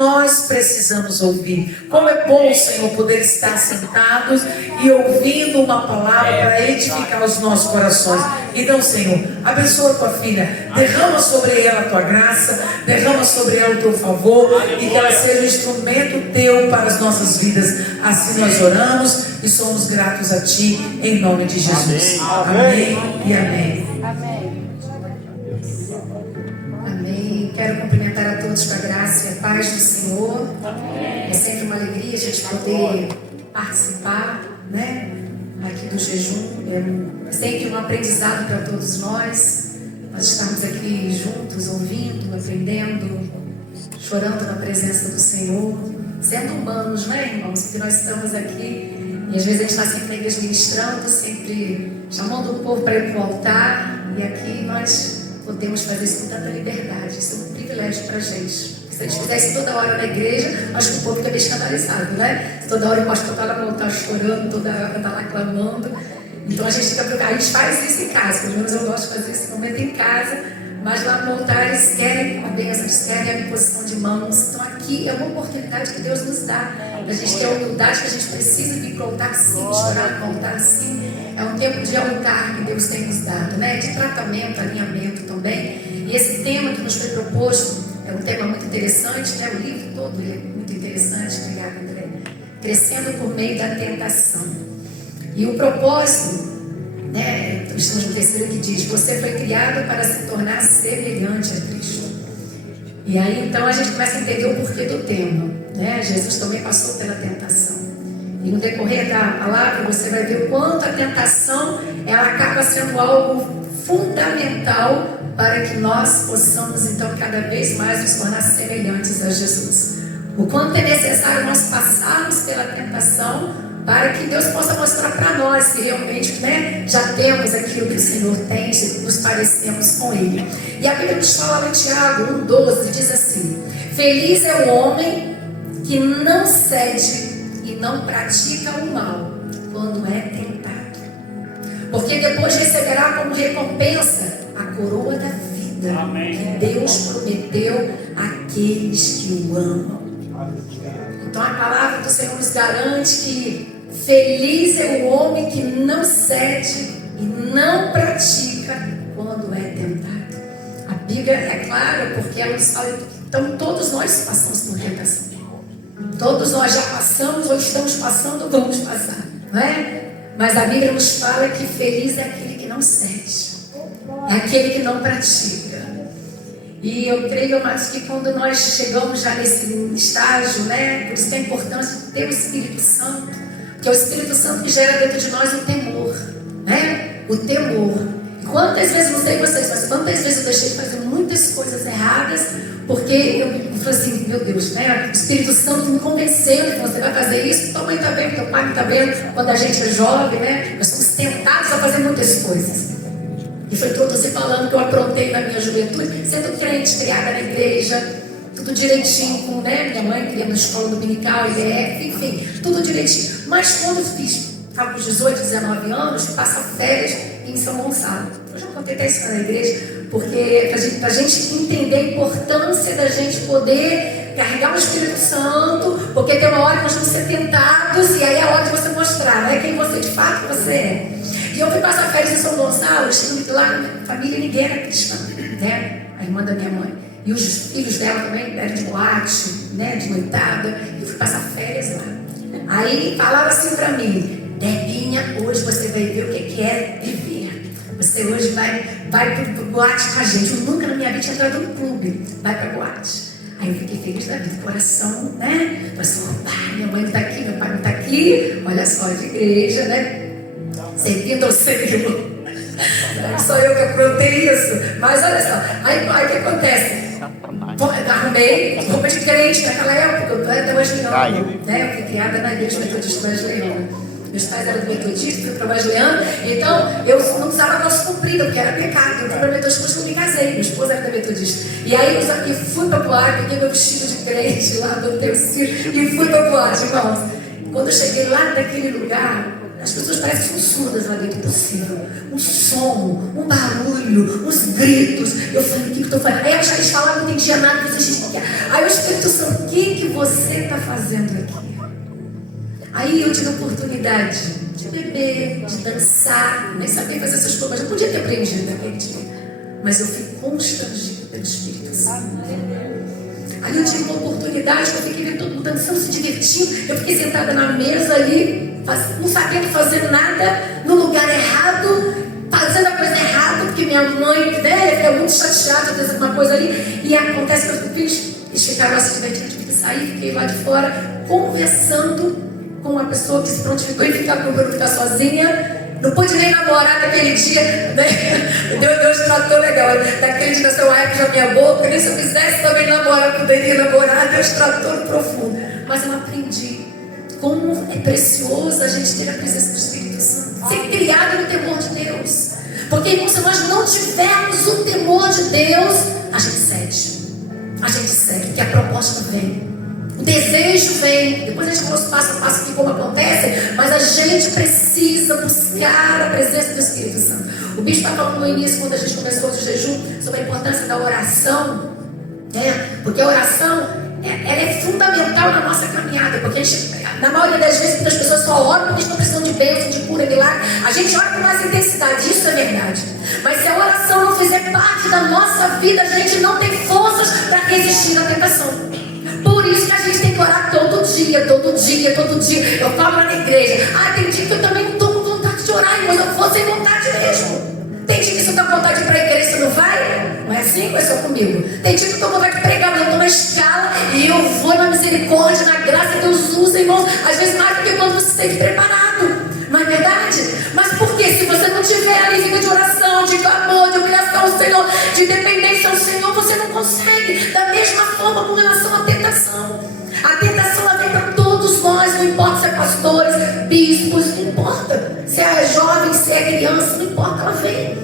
nós precisamos ouvir. Como é bom, Senhor, poder estar sentados e ouvindo uma palavra para edificar os nossos corações. Então, Senhor, abençoa a tua filha, derrama sobre ela a tua graça, derrama sobre ela o teu favor e que ela seja um instrumento teu para as nossas vidas. Assim nós oramos e somos gratos a ti, em nome de Jesus. Amém e amém. Amém. Amém. Quero cumprimentar a todos com a graça e a paz do Senhor. É sempre uma alegria a gente poder participar, né, aqui do jejum. É sempre um aprendizado para todos nós. Nós estamos aqui juntos, ouvindo, aprendendo, chorando na presença do Senhor, sendo humanos, né, irmãos? Porque nós estamos aqui e às vezes a gente está sempre na igreja ministrando, sempre chamando o povo para ir para o altar, e aqui nós podemos fazer isso com tanta liberdade. Isso é um privilégio para a gente. Se a gente fizesse toda hora na igreja, acho que o povo fica meio escandalizado, né? Toda hora o pastor está lá chorando, toda hora está lá clamando. Então a gente faz isso em casa, pelo menos eu gosto de fazer esse momento em casa, mas lá no altar eles querem a bênção, eles querem a imposição de mãos. Então aqui é uma oportunidade que Deus nos dá, a gente ter a humildade que a gente precisa vir para o altar sim, chorar no altar sim. É um tempo de altar que Deus tem nos dado, né? De tratamento, alinhamento também. E esse tema que nos foi proposto é um tema muito interessante, né? O livro todo é muito interessante, obrigada, André. Crescendo por meio da tentação. E o propósito, né? Estamos no terceiro que diz: você foi criado para se tornar semelhante a Cristo. E aí então a gente começa a entender o porquê do tema, né? Jesus também passou pela tentação. E no decorrer da palavra você vai ver o quanto a tentação ela acaba sendo algo fundamental para que nós possamos então cada vez mais nos tornar semelhantes a Jesus. O quanto é necessário nós passarmos pela tentação para que Deus possa mostrar para nós se realmente, né, já temos aquilo que o Senhor tem, se nos parecemos com Ele. E a Bíblia nos fala em Tiago 1,12, diz assim: feliz é o homem que não cede e não pratica o mal quando é tentado, porque depois receberá como recompensa a coroa da vida. Amém. Que Deus prometeu àqueles que o amam. Então a palavra do Senhor nos garante que feliz é o homem que não cede e não pratica quando é tentado. A Bíblia é clara porque ela nos fala. Então todos nós passamos por tentação. Todos nós já passamos, ou estamos passando, ou vamos passar, não é? Mas a Bíblia nos fala que feliz é aquele que não cede, é aquele que não pratica. E eu creio, amados, que quando nós chegamos já nesse estágio, né? Por isso que a importância de ter o Espírito Santo, que é o Espírito Santo que gera dentro de nós o temor, né? O temor. E quantas vezes, não sei vocês, mas quantas vezes eu deixei de fazer muitas coisas erradas, porque eu falei assim, meu Deus, né? O Espírito Santo me convencendo que você vai fazer isso, tua mãe está vendo, teu pai está vendo. Quando a gente é jovem, né? Nós somos tentados a fazer muitas coisas. E foi tudo você falando que eu aprontei na minha juventude, sendo crente, criada na igreja, tudo direitinho, com, né? Minha mãe criada na escola dominical, IDF, enfim, tudo direitinho. Mas quando eu estava com 18, 19 anos, passa férias em São Gonçalo. Eu já contei até isso na igreja, porque para a gente entender a importância da gente poder carregar o Espírito Santo, porque tem uma hora que nós vamos ser tentados, e aí é a hora de você mostrar, né, quem você de fato você é. E eu fui passar férias em São Gonçalo, chegando lá, minha família, ninguém era cristã, né? A irmã da minha mãe. E os filhos dela também eram de boate, né? De noitada. E eu fui passar férias lá. Aí falaram assim pra mim: Debinha, hoje você vai ver o que é viver. Você hoje vai pro boate com a gente. Eu nunca na minha vida tinha entrado num clube. Vai pra boate. Aí eu fiquei feliz da vida, coração, né? Coração, minha mãe não tá aqui, meu pai não tá aqui. Olha só, de igreja, né? Servindo ao Senhor. Não sou eu que aprontei isso. Mas olha só, aí o que acontece? Arrumei roupa de crente naquela época, eu era wesleyana, né? Eu fui criada na igreja metodista wesleyana. Meus pais eram metodistas, fui para wesleyana, então eu não usava calça comprida, porque era pecado. Eu fui para metodista, depois eu me casei, minha esposa era da metodista. E aí eu fui para boate, peguei meu vestido de crente lá do tecido e fui para boate, irmãos. Quando eu cheguei lá naquele lugar, as pessoas parecem que são surdas lá dentro possível. Um som, um barulho, uns gritos. Eu falei, o que eu estou falando? Aí eles falavam, não entendia nada. Aí o Espírito Santo, o que você está fazendo aqui? Aí eu tive a oportunidade de beber, de dançar, nem sabia fazer essas coisas, mas eu podia ter aprendido naquele dia. Mas eu fui constrangido pelo Espírito Santo. Aí eu tive uma oportunidade, eu fiquei vendo todo mundo dançando, se divertindo. Eu fiquei sentada na mesa ali, não sabendo fazer nada, no lugar errado, fazendo a coisa errada, porque minha mãe, né, fica muito chateada de fazer alguma coisa ali. E acontece que eu fiz, eles ficaram assim, divertindo, eu tive que sair, fiquei lá de fora, conversando com uma pessoa que se prontificou em ficar comigo, ficar sozinha. Não pude nem namorar naquele dia, né? Deus tratou legal. Naquele dia nasceu uma época na minha boca, nem se eu quisesse também namorar, poderia namorar. Deus tratou no profundo. Mas eu aprendi como é precioso a gente ter a presença do Espírito Santo, ser criado no temor de Deus. Porque, irmãos, se nós não tivermos o temor de Deus, a gente cede. A gente cede, porque a proposta vem. O desejo vem, depois a gente fala passo a passo aqui como acontece, mas a gente precisa buscar a presença do Espírito Santo. O bispo estava falando no início, quando a gente começou o jejum, sobre a importância da oração, porque a oração ela é fundamental na nossa caminhada, porque a gente, na maioria das vezes, as pessoas só oram porque estão precisando de bênção, de cura, milagre. A gente ora com mais intensidade, isso é verdade. Mas se a oração não fizer parte da nossa vida, a gente não tem forças para resistir à tentação. Por isso que a gente tem que orar todo dia, todo dia, todo dia. Eu falo lá na igreja, tem dia que eu também não estou com vontade de orar, mas eu vou sem vontade mesmo. Tem dia que você está com vontade de ir para a igreja, você não vai? Não é assim? É só comigo. Tem dia que eu estou com vontade de pregar, mas eu estou na escala e eu vou na misericórdia, na graça que Deus usa, irmãos. Às vezes mais do que quando você se sente preparado. Não é verdade? Mas por quê? Se você não tiver ali vida de oração, de clamor, de humilhação ao Senhor, de dependência ao Senhor, você não consegue. Da mesma forma com relação à tentação. A tentação ela vem para todos nós, não importa se é pastores, bispos, não importa. Se é jovem, se é criança, não importa, ela vem.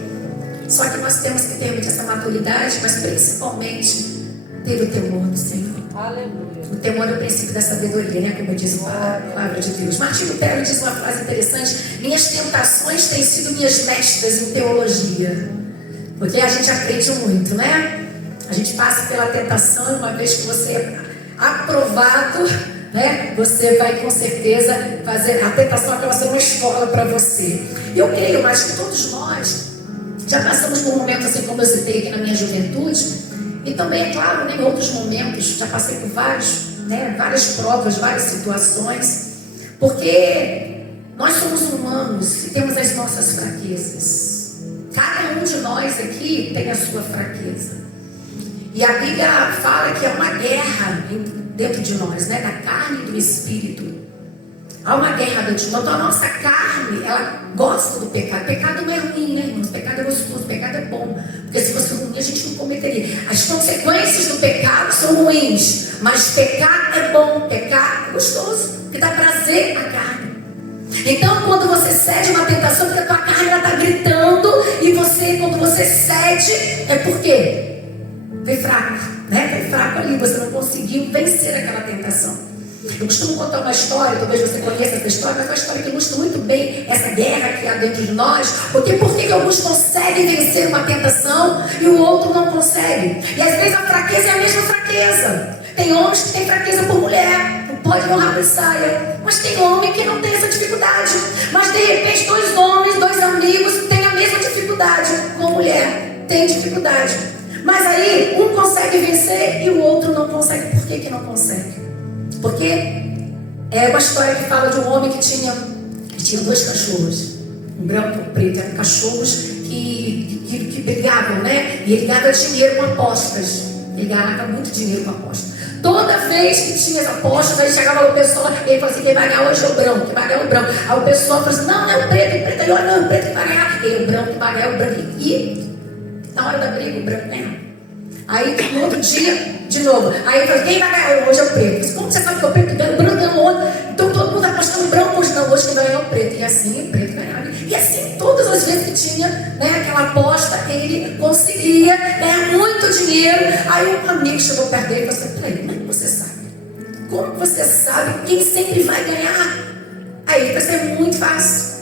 Só que nós temos que ter essa maturidade, mas principalmente ter o temor do Senhor. Aleluia. O temor é o princípio da sabedoria, né? Como diz a palavra de Deus. Martinho Lutero diz uma frase interessante: minhas tentações têm sido minhas mestras em teologia. Porque a gente aprende muito, né? A gente passa pela tentação e uma vez que você é aprovado, né? Você vai com certeza fazer a tentação, acaba sendo uma escola para você. E eu creio mais que todos nós já passamos por um momento assim como eu citei aqui na minha juventude. E também, é claro, né, em outros momentos, já passei por várias provas, várias situações, porque nós somos humanos e temos as nossas fraquezas. Cada um de nós aqui tem a sua fraqueza. E a Bíblia fala que há uma guerra dentro de nós, né, da carne e do espírito. Há uma guerra dentro de nós. Então a nossa carne, ela gosta do pecado. Pecado não é ruim, né, irmãos? Pecado é gostoso, pecado é bom. Porque se fosse ruim, a gente não cometeria. As consequências do pecado são ruins. Mas pecar é bom, pecar é gostoso. Porque dá prazer à carne. Então quando você cede uma tentação, porque a tua carne está gritando. E você, quando você cede, é porque vem fraco, né? Vem fraco ali, você não conseguiu vencer aquela tentação. Eu costumo contar uma história, talvez você conheça essa história, mas é uma história que ilustra muito bem essa guerra que há dentro de nós. Porque por que alguns conseguem vencer uma tentação e o outro não consegue? E às vezes a fraqueza é a mesma fraqueza. Tem homens que têm fraqueza por mulher, não pode honrar com saia. Mas tem homem que não tem essa dificuldade. Mas de repente dois homens, dois amigos têm a mesma dificuldade com mulher. Tem dificuldade. Mas aí um consegue vencer e o outro não consegue. Por que não consegue? Porque é uma história que fala de um homem que tinha dois cachorros, um branco e um preto. Eram cachorros que brigavam, né? E ele ganhava dinheiro com apostas. Ele ganhava muito dinheiro com apostas. Toda vez que tinha as apostas, aí chegava o pessoal, ele falava assim: quem vai ganhar hoje é o branco, quem vai ganhar é o branco. Aí o pessoal falava assim: não, é o preto, aí olha, não, é o preto que vai ganhar. E o branco que vai ganhar, é o branco. E na hora da briga, o branco ganhava. Aí no outro dia, de novo. Aí ele falou: quem vai ganhar hoje é o preto. Como você sabe que é o preto? O branco ganhou ontem. Então todo mundo apostando no branco hoje. Não, hoje quem vai ganhar é o preto. E assim o preto ganhava. E assim todas as vezes que tinha, né, aquela aposta, ele conseguia ganhar muito dinheiro. Aí um amigo chegou perto dele e falou assim: peraí, como é que você sabe? Como você sabe quem sempre vai ganhar? Aí ele falou assim: é muito fácil.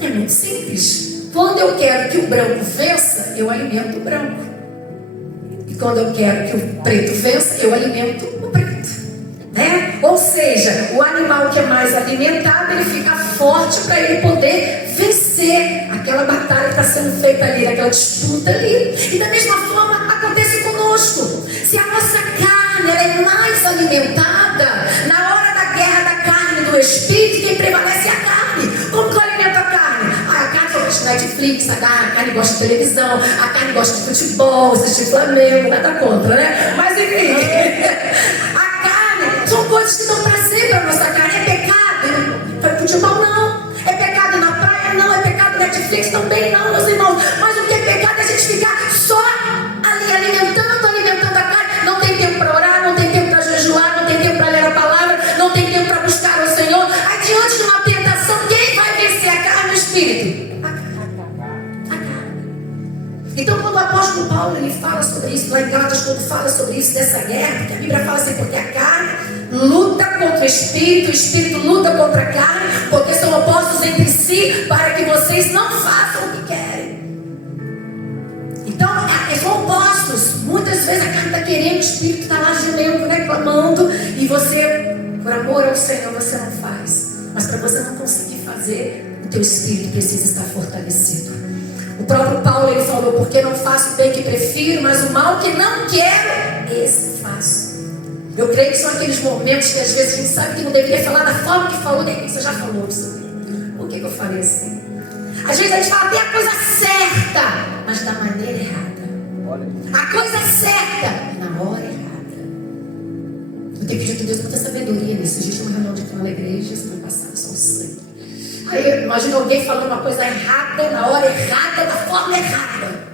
É muito simples. Quando eu quero que o branco vença, eu alimento o branco. Quando eu quero que o preto vença, eu alimento o preto, né? seja, o animal que é mais alimentado, ele fica forte para ele poder vencer aquela batalha que está sendo feita ali, aquela disputa ali. E da mesma forma acontece conosco. Se a nossa carne ela é mais alimentada, na hora da guerra da carne e do espírito, quem prevalece é a carne. Como que eu alimento a carne? A carne gosta de Netflix, a carne gosta de televisão, a carne gosta de futebol, assistir Flamengo, nada contra, né? Mas enfim, a carne são coisas que dão prazer para a nossa carne. É pecado? Foi futebol? Não. É pecado na praia? Não. É pecado Netflix? Também não, meus irmãos. Mas o que é pecado é a gente ficar só ali alimentando a carne. Não tem tempo para orar, não tem tempo para jejuar, não tem tempo para ler a palavra, não tem tempo para buscar o Senhor. Aí diante de uma tentação, quem vai vencer a carne e o espírito? A carne. Então quando o apóstolo Paulo ele fala sobre isso, lá em Gálatas, quando fala sobre isso, dessa guerra, porque a Bíblia fala assim, porque a carne luta contra o espírito luta contra a carne, porque são opostos entre si, para que vocês não façam o que querem. Então, são opostos. Muitas vezes a carne está querendo, o espírito está lá gemendo, né, clamando, e você, por amor ao Senhor, você não faz. Mas para você não conseguir fazer, o teu espírito precisa estar fortalecido. O próprio Paulo ele falou, porque não faço o bem que prefiro, mas o mal que não quero, esse faço. Eu creio que são aqueles momentos que às vezes a gente sabe que não deveria falar da forma que falou, de repente você já falou isso. Por que eu falei assim? Às vezes a gente fala até a coisa certa, mas da maneira errada. A coisa certa, na hora errada. Eu tenho pedido a Deus muita sabedoria nisso. A gente tem uma reunião de aqui na igreja, semana passada, só o sangue. Aí eu imagino alguém falando uma coisa errada, na hora errada, da forma errada.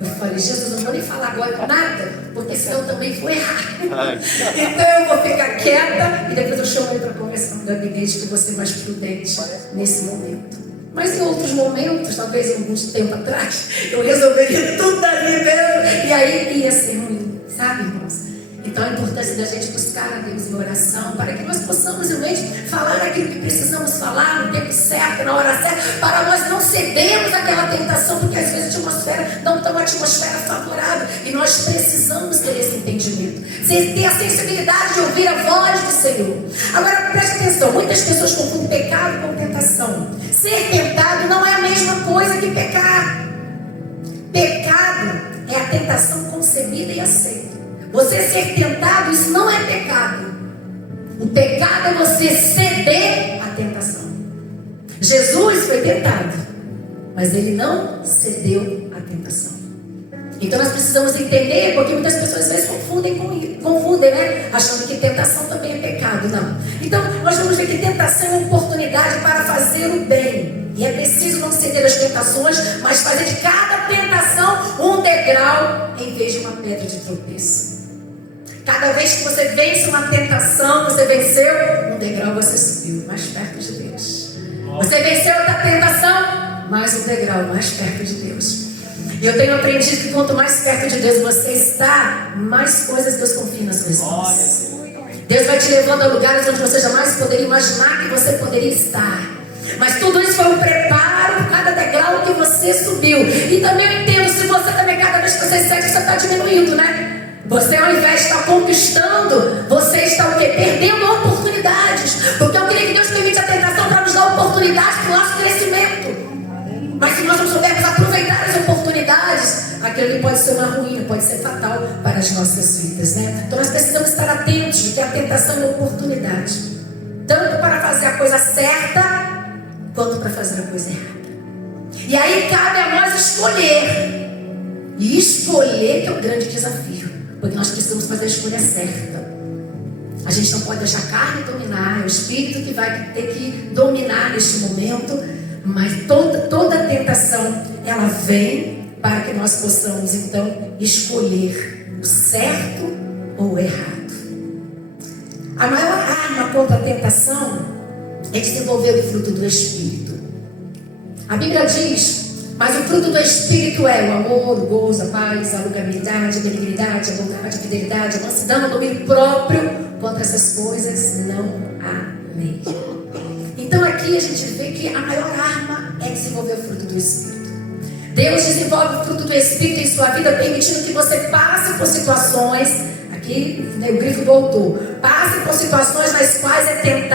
Eu falei, Jesus, não vou nem falar agora nada, porque senão eu também vou errar. Então eu vou ficar quieta e depois eu chamo ele para conversar no gabinete, que eu vou ser mais prudente nesse momento. Mas em outros momentos, talvez alguns tempo atrás, eu resolveria tudo ali mesmo, e aí ia ser ruim, sabe, irmãos? Então a importância da gente buscar a Deus em oração, para que nós possamos realmente falar aquilo que precisamos falar no tempo certo, na hora certa, para nós não cedermos àquela tentação, porque às vezes a atmosfera não está uma atmosfera favorável, e nós precisamos ter esse entendimento, ter a sensibilidade de ouvir a voz do Senhor. Agora preste atenção, muitas pessoas confundem pecado com tentação. Ser tentado não é a mesma coisa que pecar. Pecado é a tentação concebida e aceita. Você ser tentado, isso não é pecado. O pecado é você ceder à tentação. Jesus foi tentado, mas ele não cedeu à tentação. Então nós precisamos entender, porque muitas pessoas às vezes confundem, né? Achando que tentação também é pecado. Não. Então nós vamos ver que tentação é uma oportunidade para fazer o bem. E é preciso não ceder às tentações, mas fazer de cada tentação um degrau em vez de uma pedra de tropeço. Cada vez que você vence uma tentação, você venceu um degrau, você subiu mais perto de Deus. Você venceu outra tentação, mais um degrau mais perto de Deus. E eu tenho aprendido que quanto mais perto de Deus você está, mais coisas Deus confia nas suas mãos. Deus vai te levando a lugares onde você jamais poderia imaginar que você poderia estar. Mas tudo isso foi um preparo por cada degrau que você subiu. E também eu entendo, se você também, cada vez que você segue, você está diminuindo, né? Você, ao invés de estar conquistando, você está o quê? Perdendo oportunidades. Porque eu creio que Deus permite a tentação para nos dar oportunidades para o nosso crescimento. Mas se nós não soubermos aproveitar as oportunidades, aquilo ali pode ser uma ruína, pode ser fatal para as nossas vidas, né? Então nós precisamos estar atentos de que a tentação é uma oportunidade, tanto para fazer a coisa certa, quanto para fazer a coisa errada. E aí cabe a nós escolher. E escolher que é o grande desafio, porque nós precisamos fazer a escolha certa. A gente não pode deixar a carne dominar, é o espírito que vai ter que dominar neste momento. Mas toda tentação, ela vem para que nós possamos, então, escolher o certo ou o errado. A maior arma contra a tentação é desenvolver o fruto do Espírito. A Bíblia diz, mas o fruto do Espírito é o amor, o gozo, a paz, a longanimidade, a benignidade, a bondade, a fidelidade, a mansidão, o domínio próprio. Contra essas coisas não há lei. Então aqui a gente vê que a maior arma é desenvolver o fruto do Espírito. Deus desenvolve o fruto do Espírito em sua vida, permitindo que você passe por situações, aqui, né, o grifo do autor, passe por situações nas quais é tentado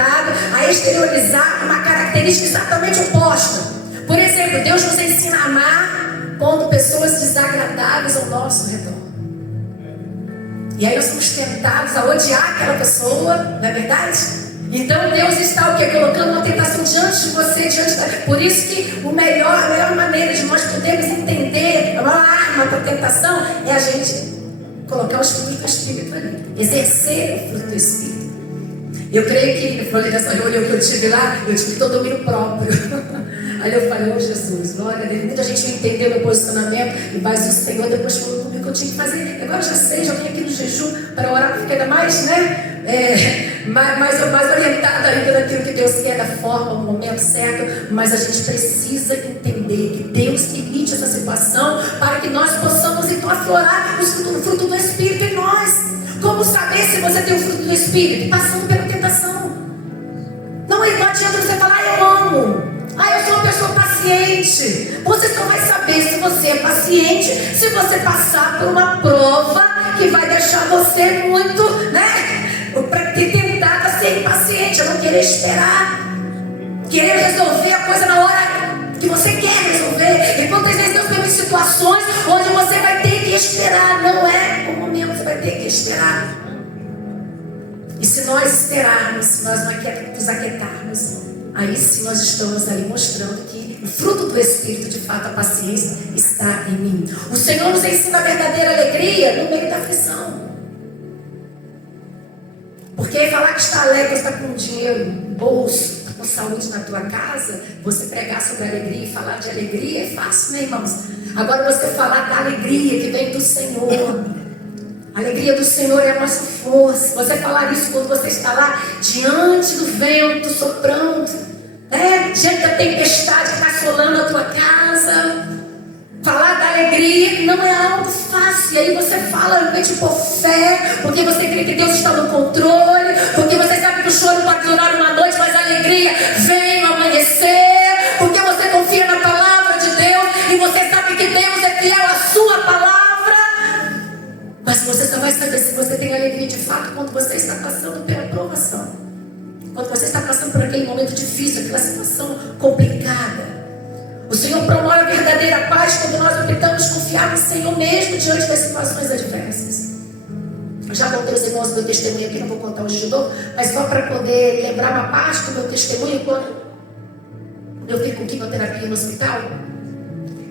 exteriorizar uma característica exatamente oposta. Por exemplo, Deus nos ensina a amar pondo pessoas desagradáveis ao nosso redor. E aí nós somos tentados a odiar aquela pessoa, não é verdade? Então Deus está o quê? Colocando uma tentação diante de você, Por isso que a melhor maneira de nós podermos entender, a maior arma para a tentação é a gente colocar os frutos do Espírito ali, exercer o fruto do Espírito. Eu creio que, eu falei nessa reunião que eu tive lá, eu tive todo domínio próprio. Aí eu falei, ô Jesus, glória a Deus. Muita gente não entendeu meu posicionamento, mas o Senhor depois falou comigo que eu tinha que fazer. Agora eu já sei, já vim aqui no jejum para orar, porque ainda mais, mais orientada ainda daquilo que Deus quer, da forma, no momento certo. Mas a gente precisa entender que Deus permite essa situação para que nós possamos então aflorar o fruto do Espírito em nós. Como saber se você tem o fruto do Espírito? Passando pela tentação. Não adianta você falar, eu amo. Eu sou uma pessoa paciente. Você só vai saber se você é paciente se você passar por uma prova que vai deixar você muito, para ter tentado a ser impaciente, a não querer esperar, querer resolver a coisa na hora que você quer resolver. E quantas vezes Deus teve situações onde você vai ter que esperar, não é o momento, você vai ter que esperar. E se nós esperarmos, se nós não nos aquietarmos, aí sim nós estamos ali mostrando que o fruto do Espírito, de fato, a paciência, está em mim. O Senhor nos ensina a verdadeira alegria no meio da aflição. Porque falar que está alegre, está com dinheiro no bolso, está com saúde na tua casa, você pregar sobre alegria e falar de alegria é fácil, né, irmãos? Agora você falar da alegria que vem do Senhor. A alegria do Senhor é a nossa força. Você falar isso quando você está lá diante do vento soprando, diante da tempestade que está assolando a tua casa. Falar da alegria não é algo fácil. E aí você fala realmente por fé, porque você crê que Deus está no controle, porque você sabe que o choro pode durar uma noite, mas a alegria vem no amanhecer, porque você confia na palavra de Deus e você sabe que Deus é fiel à sua palavra. Mas você só vai saber se você tem alegria de fato quando você está passando pela provação. Quando você está passando por aquele momento difícil, aquela situação complicada. O Senhor promove a verdadeira paz quando nós optamos confiar no Senhor mesmo diante das situações adversas. Eu já contei os irmãos do meu testemunho aqui, não vou contar hoje de novo, mas só para poder lembrar uma parte do meu testemunho quando eu fiquei com quimioterapia no hospital.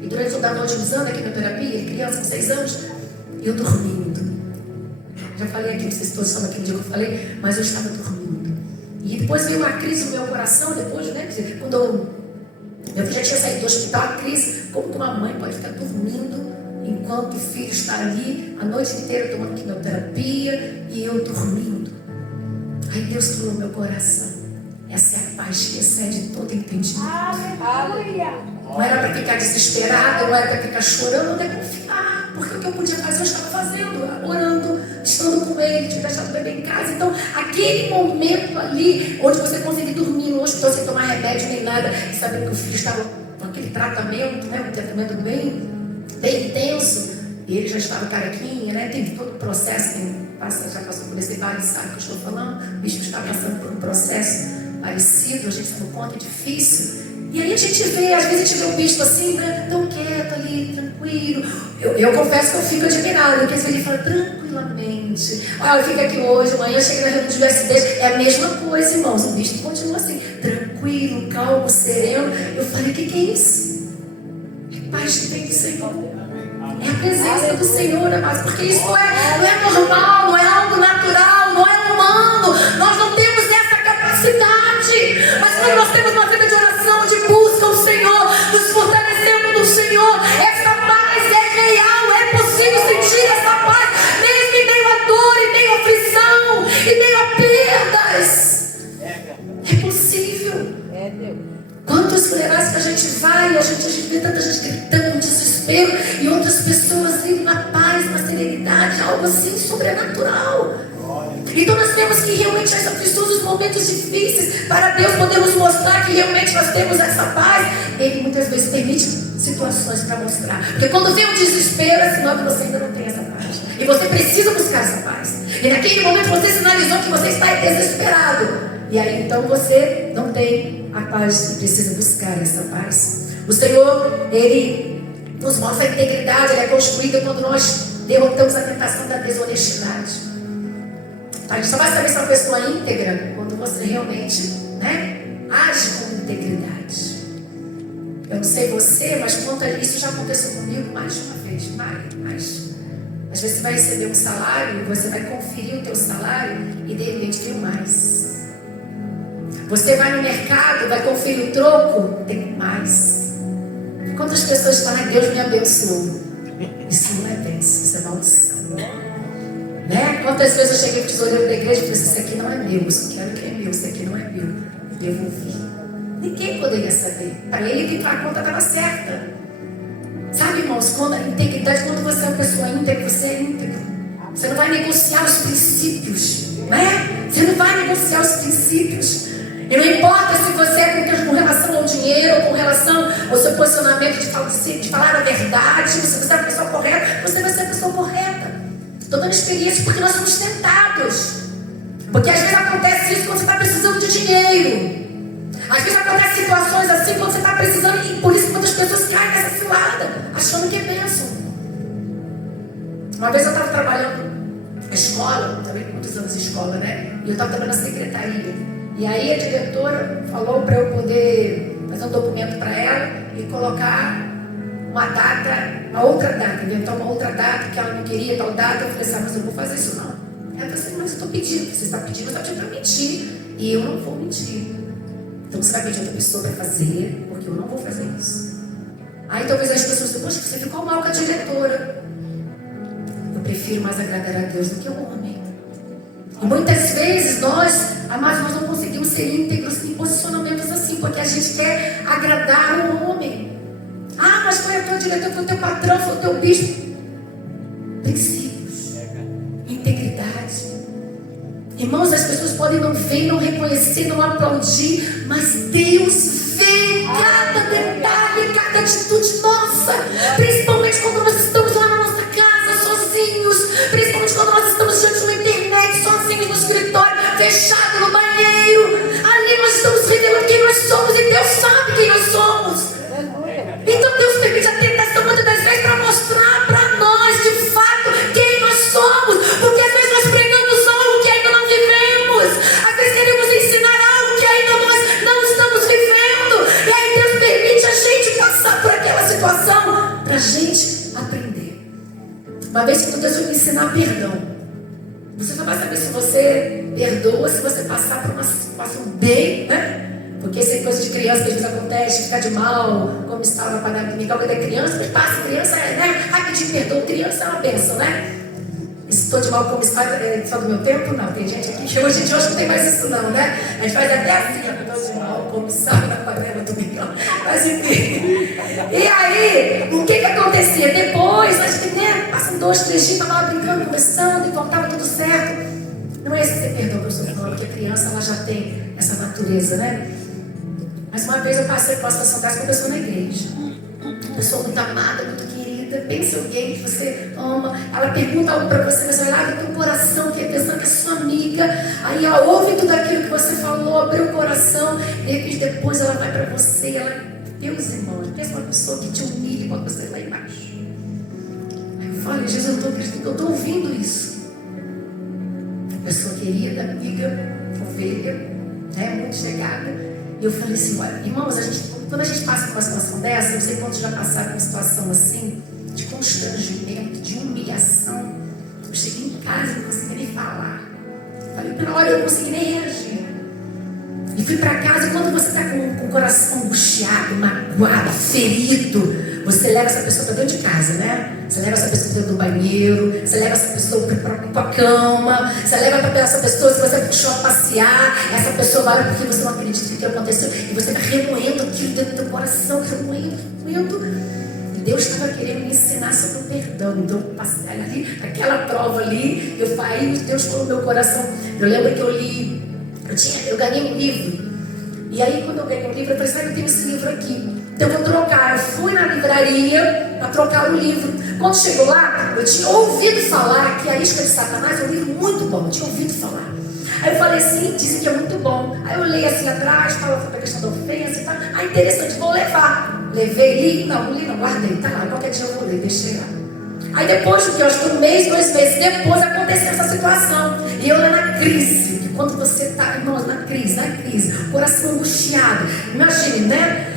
E durante toda a noite usando a quimioterapia, criança com 6 anos, eu dormindo. Já falei aqui, não sei se todos estão aqui no dia que eu falei, mas eu estava dormindo. E depois veio uma crise no meu coração, depois, quando eu já tinha saído do hospital, a crise, como que uma mãe pode ficar dormindo enquanto o filho está ali a noite inteira tomando quimioterapia e eu dormindo. Aí Deus falou no meu coração, essa é a paz que excede todo entendimento. Aleluia! Não era para ficar desesperada, não era para ficar chorando, não é confiar, porque o que eu podia fazer eu estava fazendo, orando, estando com ele, tinha deixado o bebê em casa. Então, aquele momento ali, onde você conseguia dormir no hospital sem tomar remédio nem nada, e sabendo que o filho estava com aquele tratamento, um tratamento bem intenso, e ele já estava carequinha, tem todo o processo, já passou por esse vale, sabe o que eu estou falando? O bispo está passando por um processo parecido, a gente se dá conta, é difícil. E aí a gente vê, às vezes a gente vê o bispo assim, tão quieto ali, tranquilo. Eu confesso que eu fico admirada, porque ele fala tranquilamente. Olha, fica aqui hoje, amanhã chega na reunião de USD, é a mesma coisa, irmãos. O bispo continua assim, tranquilo, calmo, sereno. Eu falei, o que é isso? É paz que vem do Senhor. É a presença do Senhor, amados, porque isso não é normal, não é algo natural, não é humano. Nós não temos essa capacidade. Mas quando nós temos uma vida de oração, de busca ao Senhor, nos fortalecendo no Senhor, essa paz é real, é possível sentir essa paz, mesmo em meio a dor, em meio a aflição, em meio a perdas. É possível. Quantos funerais que a gente vai, a gente vê tanta gente gritando, desespero, e outras pessoas indo na paz, na serenidade, algo assim sobrenatural. Então nós temos que realmente as aflições, os momentos difíceis, para Deus podermos mostrar que realmente nós temos essa paz. Ele muitas vezes permite situações para mostrar, porque quando vem o desespero é sinal que você ainda não tem essa paz, e você precisa buscar essa paz. E naquele momento você sinalizou que você está desesperado, E aí então você não tem a paz e precisa buscar essa paz. O Senhor, Ele nos mostra a integridade, ela é construída quando nós derrotamos a tentação da desonestidade. A gente só vai saber se é uma pessoa íntegra quando você realmente, né, age com integridade. Eu não sei você, mas quanto a isso já aconteceu comigo mais de uma vez, mais. Às vezes você vai receber um salário, você vai conferir o teu salário e de repente tem mais. Você vai no mercado, vai conferir o troco, tem mais. Quantas pessoas falam, Deus me abençoou? Isso não é bênção, isso é maldição. Né? Quantas vezes eu cheguei para o tesoureiro da igreja e falei, isso aqui não é meu, isso quero que é meu, isso aqui não é meu. Eu devolvi. Ninguém poderia saber. Para ele que a conta estava certa. Sabe, irmãos, quando a integridade, quando você é uma pessoa íntegra, você é íntegro. Você não vai negociar os princípios, né? Você não vai negociar os princípios. E não importa se você é com relação ao dinheiro, ou com relação ao seu posicionamento de falar a verdade, se você é a pessoa correta, você vai ser a pessoa correta. Estou dando experiência porque nós somos tentados. Porque às vezes acontece isso quando você está precisando de dinheiro. Às vezes acontecem situações assim quando você está precisando, e por isso muitas pessoas caem nessa cilada, achando que é bênção. Uma vez eu estava trabalhando na escola, também com muitos anos de escola, né? E eu estava trabalhando na secretaria. E aí a diretora falou para eu poder fazer um documento para ela e colocar uma data, uma outra data, inventar uma outra data que ela não queria, tal data. Eu falei assim, mas eu não vou fazer isso não. Ela falou assim, mas eu estou pedindo, você está pedindo, eu estou pedindo para mentir. E eu não vou mentir. Então você vai pedir outra pessoa para fazer, porque eu não vou fazer isso. Aí talvez as pessoas dizem, poxa, você ficou mal com a diretora. Eu prefiro mais agradar a Deus do que o homem. E muitas vezes nós não conseguimos ser íntegros em posicionamentos assim, porque a gente quer agradar o homem. Ah, mas foi o teu diretor, foi o teu patrão, foi o teu bispo. Princípios, integridade. Irmãos, as pessoas podem não ver, não reconhecer, não aplaudir, mas Deus vê cada detalhe, cada atitude nossa. Principalmente quando nós estamos lá na nossa casa, sozinhos. Principalmente quando nós estamos diante de uma internet, sozinhos no escritório, fechado no banheiro. Ali nós estamos revelando quem nós somos e Deus sabe quem nós somos. Então Deus permite a tentação muitas das vezes para mostrar para nós, de fato, quem nós somos. Porque às vezes nós pregamos algo que ainda não vivemos. Às vezes queremos ensinar algo que ainda nós não estamos vivendo. E aí Deus permite a gente passar por aquela situação para a gente aprender. Uma vez que Deus vai me ensinar perdão, você só vai saber se você perdoa, se você passar por uma situação bem, né? Porque isso é coisa de criança que às vezes acontece, ficar de mal, como estava para comigo, quando é criança, mas passa criança, né? Rapidinho perdoa, criança é uma bênção, né? Estou de mal como estava, só do meu tempo? Não, tem gente aqui que hoje não tem mais isso não, né? A gente faz até assim, estou de mal como estava na panela do milhão. Mas enfim. E aí, o que acontecia? Depois, acho que né, passam 2, 3 dias, estava brincando, conversando, e voltava tudo certo. Não é isso que você perdoa, professor, não, porque a criança ela já tem essa natureza, né? Mas uma vez eu passei por uma situação dessa com uma pessoa na igreja. Uma pessoa muito amada, muito querida. Pensa em alguém que você ama. Ela pergunta algo para você, você vai lá do teu coração, que é pensando que é sua amiga. Aí ela ouve tudo aquilo que você falou, abriu o coração. De repente depois ela vai para você e ela... Deus, irmãos, pensa uma pessoa que te humilha e bota você lá embaixo. Aí eu falei, Jesus, eu não estou acreditando, eu estou ouvindo isso. Pessoa querida, amiga, ovelha, né, muito chegada. E eu falei assim, olha, irmãos, quando a gente passa por uma situação dessa, eu sei quantos já passaram por uma situação assim, de constrangimento, de humilhação. Eu cheguei em casa e não consegui nem falar. Falei, pela hora eu não consegui nem reagir. E fui para casa, e quando você está com o coração angustiado, magoado, ferido, você leva essa pessoa para dentro de casa, né? Você leva essa pessoa para dentro do banheiro, você leva essa pessoa para a cama, você leva essa pessoa, se você puxou a passear, essa pessoa vai porque você não acredita no que aconteceu, e você está remoendo aquilo dentro do teu coração, remoendo. E Deus estava querendo me ensinar sobre o perdão. Então eu passei ali, aquela prova ali, eu falei, Deus falou no meu coração. Eu lembro que eu li, eu ganhei um livro. E aí quando eu ganhei um livro, eu falei, sabe, eu tenho esse livro aqui. Então eu vou trocar. Eu fui na livraria para trocar o livro. Quando chegou lá, eu tinha ouvido falar que A Isca de Satanás é um livro muito bom. Eu tinha ouvido falar. Aí eu falei assim, dizem que é muito bom. Aí li assim atrás, fala sobre a questão da ofensa e tal. Ah, interessante, vou levar. Levei, li? Não, guardei, tá lá, qualquer dia eu vou ler, deixei lá. Aí depois, eu acho que 1 mês, 2 meses depois, aconteceu essa situação. E eu lá na crise, que quando você está, irmãos, na crise, coração angustiado, imagine, né?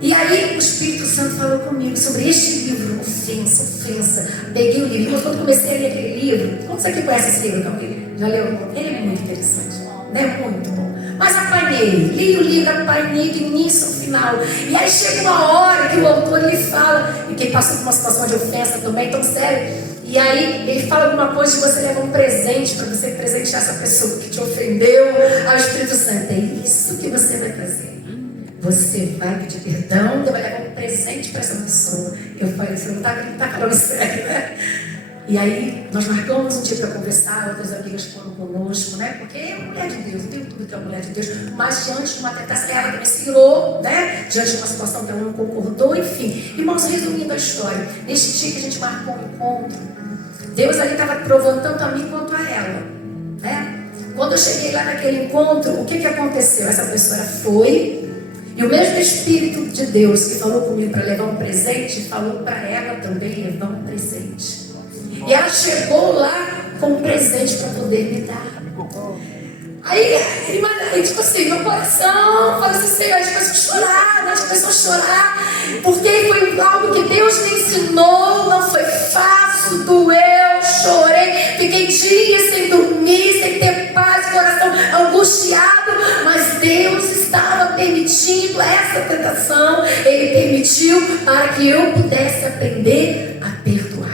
E aí o Espírito Santo falou comigo sobre este livro, ofensa. Peguei o livro, irmãos, quando comecei a ler aquele livro, quantos aqui conhecem esse livro? Não, já leu? Ele é muito interessante, né? Muito bom. Mas apanhei, li o livro, apanhei do início ao final. E aí chega uma hora que o autor ele fala, e quem passou por uma situação de ofensa também, tão sério, e aí ele fala alguma coisa de você levar um presente para você presentear essa pessoa que te ofendeu ao Espírito Santo. É isso que você vai fazer. Você vai pedir perdão, Deus vai levar um presente para essa pessoa. Eu falei, você não está falando sério, né? E aí nós marcamos um dia para conversar, outras amigas foram conosco, né? Porque é mulher de Deus, eu tenho tudo que é mulher de Deus, mas diante de uma tentação, ela também se irou, né? Diante de uma situação que ela não concordou, enfim. Irmãos, resumindo a história, neste dia que a gente marcou um encontro, Deus ali estava provando tanto a mim quanto a ela, né? Quando eu cheguei lá naquele encontro, o que aconteceu? Essa pessoa foi, e o mesmo Espírito de Deus que falou comigo para levar um presente, falou para ela também levar um presente. E ela chegou lá com um presente para poder me dar. Aí, tipo assim, meu coração falou assim, Senhor, a gente começou a chorar, porque foi algo que Deus me ensinou, não foi fácil, doeu, chorei, fiquei dias sem dormir, sem ter paz, coração angustiado, mas Deus estava permitindo essa tentação, Ele permitiu para que eu pudesse aprender a perdoar.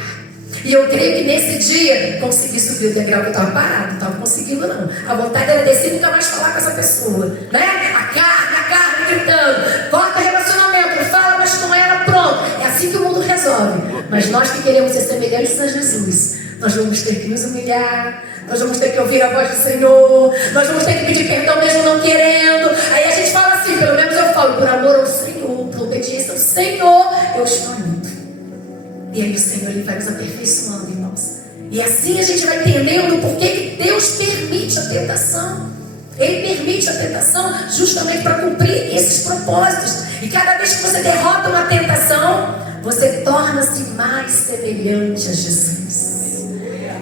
E eu creio que nesse dia consegui subir o degrau, que eu estava parado, não estava conseguindo não. A vontade era descer e nunca mais falar com essa pessoa, né? A carne gritando, corta o relacionamento, fala mais com ela, pronto. É assim que o mundo resolve. Mas nós que queremos ser semelhantes a Jesus, nós vamos ter que nos humilhar, nós vamos ter que ouvir a voz do Senhor, nós vamos ter que pedir perdão mesmo não querendo. Aí a gente fala assim, pelo menos eu falo, por amor ao Senhor, por obediência ao Senhor, eu estou indo. E aí o Senhor ele vai nos aperfeiçoando, irmãos. E assim a gente vai entendendo por que Deus permite a tentação. Ele permite a tentação justamente para cumprir esses propósitos. E cada vez que você derrota uma tentação, você torna-se mais semelhante a Jesus.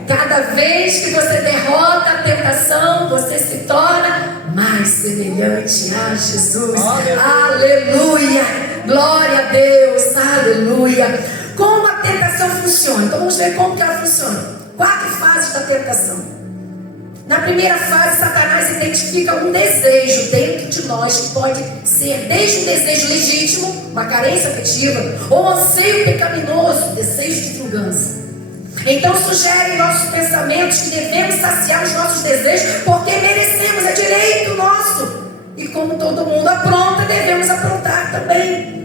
Cada vez que você derrota a tentação, você se torna mais semelhante a Jesus. Aleluia! Glória a Deus! Aleluia! Como a tentação funciona? Então vamos ver como que ela funciona. 4 fases da tentação. Na primeira fase, Satanás identifica um desejo dentro de nós, que pode ser desde um desejo legítimo, uma carência afetiva, ou anseio pecaminoso, desejo de vingança. Então sugere em nossos pensamentos que devemos saciar os nossos desejos porque merecemos, é direito nosso. E como todo mundo apronta, devemos aprontar também.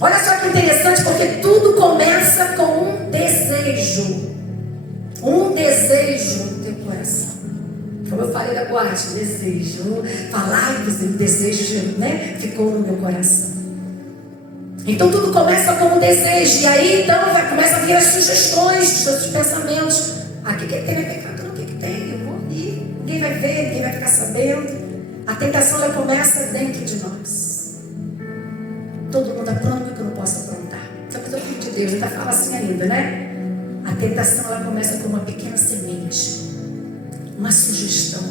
Olha só que interessante, porque tudo começa com um desejo. Um desejo no teu coração. Como eu falei da boate, desejo. Falar, inclusive, desejo, né? Ficou no meu coração. Então tudo começa com um desejo. E aí então começa a vir as sugestões dos seus pensamentos. O que tem? É pecado? O que tem? Eu vou ir. Ninguém vai ver, ninguém vai ficar sabendo. A tentação ela começa dentro de nós. Todo mundo apronta, porque eu não posso aprontar. Só que eu sou filho de Deus, ainda fala assim ainda, né? A tentação ela começa com uma pequena semente, uma sugestão.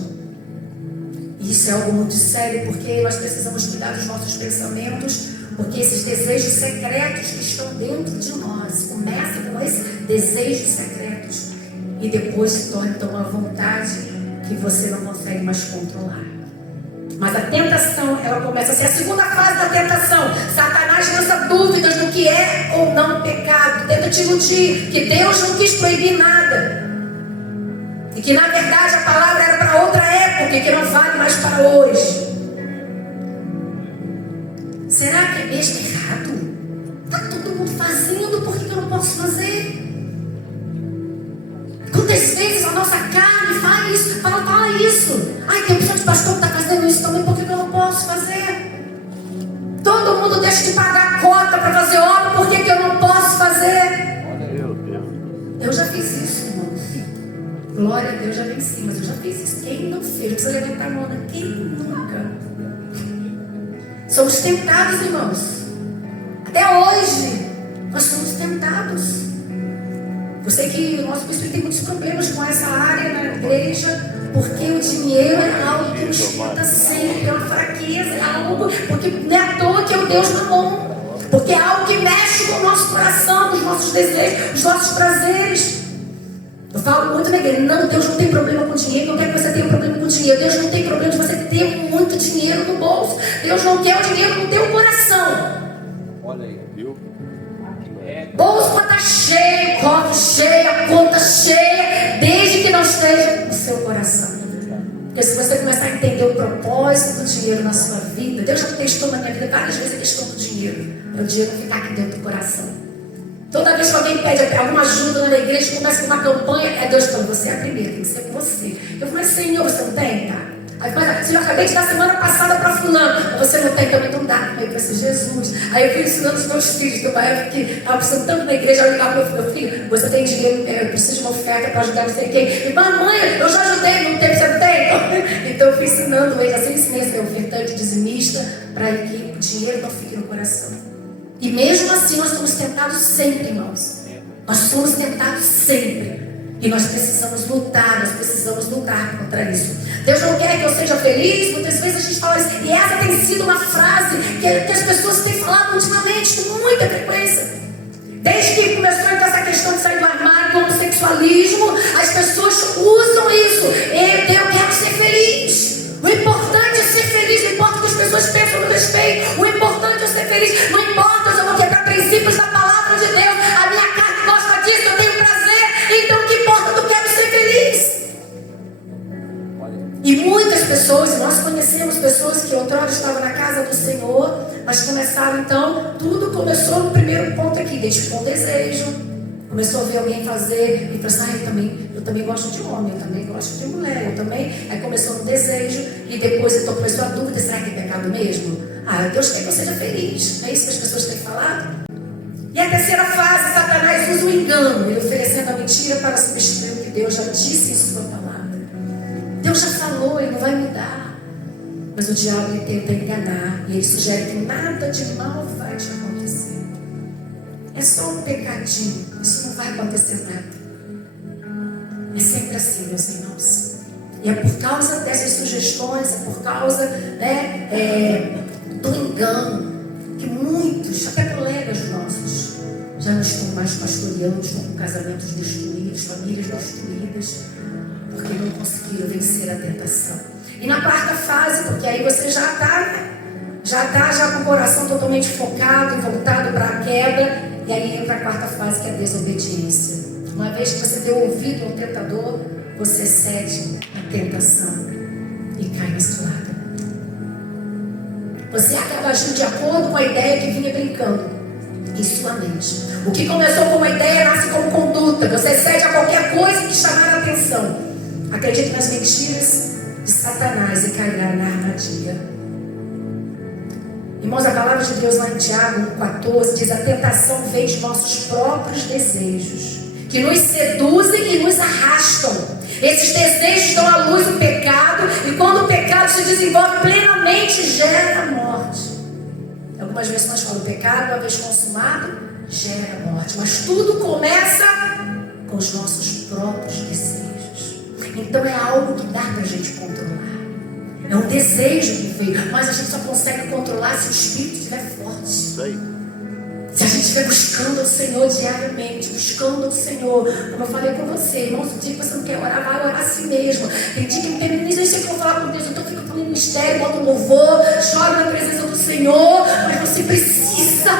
E isso é algo muito sério, porque nós precisamos cuidar dos nossos pensamentos, porque esses desejos secretos que estão dentro de nós, começa com esses desejos secretos e depois se torna então uma vontade que você não consegue mais controlar. Mas a tentação, ela começa a ser a segunda fase da tentação. Satanás lança dúvidas do que é ou não pecado. Tenta te iludir que Deus não quis proibir nada. E que na verdade a palavra era para outra época e que não vale mais para hoje. Será que é mesmo errado? Está todo mundo fazendo, por que eu não posso fazer? Quantas vezes a nossa carne fala isso? Fala isso. Ai, tem opção de pastor que está fazendo isso também, por que eu não posso fazer? Todo mundo deixa de pagar a cota para fazer obra, por que eu não posso fazer? Eu já fiz isso, irmãos. Glória a Deus, já venci, mas eu já fiz isso. Quem não fez? Não precisa levantar a mão, né? Quem nunca? Somos tentados, irmãos. Até hoje, nós somos tentados. Eu sei que o nosso bispo tem muitos problemas com essa área na igreja, porque o dinheiro é algo que nos tenta sempre, é uma fraqueza, é algo, porque não é à toa que é o Deus Mamon, porque é algo que mexe com o nosso coração, os nossos desejos, os nossos prazeres. Eu falo muito na igreja, não, Deus não tem problema com dinheiro, não quer que você tenha problema com dinheiro. Deus não tem problema de você ter muito dinheiro no bolso. Deus não quer o dinheiro no teu coração. Olha aí, viu? Bolso pode estar cheio, cofre cheio, a conta cheia, desde que não esteja no seu coração. Porque se você começar a entender o propósito do dinheiro na sua vida, Deus já testou na minha vida várias vezes a questão do dinheiro, para o dinheiro ficar aqui dentro do coração. Toda vez que alguém pede alguma ajuda na igreja, começa com uma campanha, é Deus falando, você é a primeira, tem que ser com você. Eu falei, Senhor, você não tem? Tá. Aí, mas, Senhor, eu acabei de dar semana passada para fulano, você não tem, também não dá. Aí eu pensei, Jesus. Aí eu fui ensinando os meus filhos, do pai que estava precisando tanto na igreja, eu ligava para meu filho, você tem dinheiro, eu preciso de uma oferta para ajudar não sei quem. E mamãe, eu já ajudei, não tem, você não tem? Então eu fui ensinando ele, assim ensinei a ser ofertante, dizimista, para que o dinheiro não fique no coração. E mesmo assim nós somos tentados sempre, irmãos. Nós somos tentados sempre. E nós precisamos lutar contra isso. Deus não quer que eu seja feliz. Muitas vezes a gente fala isso. E essa tem sido uma frase que as pessoas têm falado ultimamente com muita frequência. Desde que começou a entrar essa questão de sair do armário, do homossexualismo, as pessoas usam isso. Eu quero ser feliz. O importante é ser feliz. Não importa o que as pessoas pensam no respeito. O importante é ser feliz. Não importa se eu vou quebrar princípios da palavra de Deus. A minha carne gosta disso, eu tenho prazer. Então o que importa, eu quero ser feliz. E muitas pessoas, nós conhecemos pessoas que outrora estavam na casa do Senhor, mas começaram então, tudo começou no primeiro ponto aqui, identificou um desejo. Começou a ver alguém fazer e falou assim, eu também gosto de homem, eu também gosto de mulher, eu também. Aí começou no desejo e depois então começou a dúvida, será que é pecado mesmo? Deus quer que eu seja feliz, não é isso que as pessoas têm falado? E a terceira fase, Satanás usa o engano, ele oferecendo a mentira para substituir o que Deus já disse em sua palavra. Deus já falou, ele não vai mudar. Mas o diabo ele tenta enganar e ele sugere que nada de mal vai te acontecer. É só um pecadinho, isso não vai acontecer nada. É sempre assim, meus irmãos. E é por causa dessas sugestões, é por causa do engano, que muitos, até colegas nossos, já não estão mais pastoreando, estão com casamentos destruídos, famílias destruídas, porque não conseguiram vencer a tentação. E na quarta fase, porque aí você já está com o coração totalmente focado e voltado para a queda, e aí entra a quarta fase, que é a desobediência. Uma vez que você deu ouvido ao tentador, você cede à tentação e cai na cilada. Você acaba agindo de acordo com a ideia que vinha brincando em sua mente. O que começou como uma ideia nasce como conduta. Você cede a qualquer coisa que chamar a atenção. Acredite nas mentiras de Satanás e cairá na armadilha. Irmãos, a palavra de Deus lá em Tiago 14 diz: a tentação vem de nossos próprios desejos, que nos seduzem e nos arrastam. Esses desejos dão à luz o pecado, e quando o pecado se desenvolve plenamente, gera a morte. Algumas versões falam: o pecado, uma vez consumado, gera a morte. Mas tudo começa com os nossos próprios desejos. Então é algo que dá para a gente controlar. É um desejo que veio, mas a gente só consegue controlar se o Espírito estiver forte. Isso aí. Se a gente estiver buscando o Senhor diariamente, buscando o Senhor, como eu falei com você, irmãos, o dia que você não quer orar, vai orar a si mesmo. Tem dia que não tem nem sei como falar com Deus, então fica no ministério, bota um louvor, chora na presença do Senhor, mas você precisa,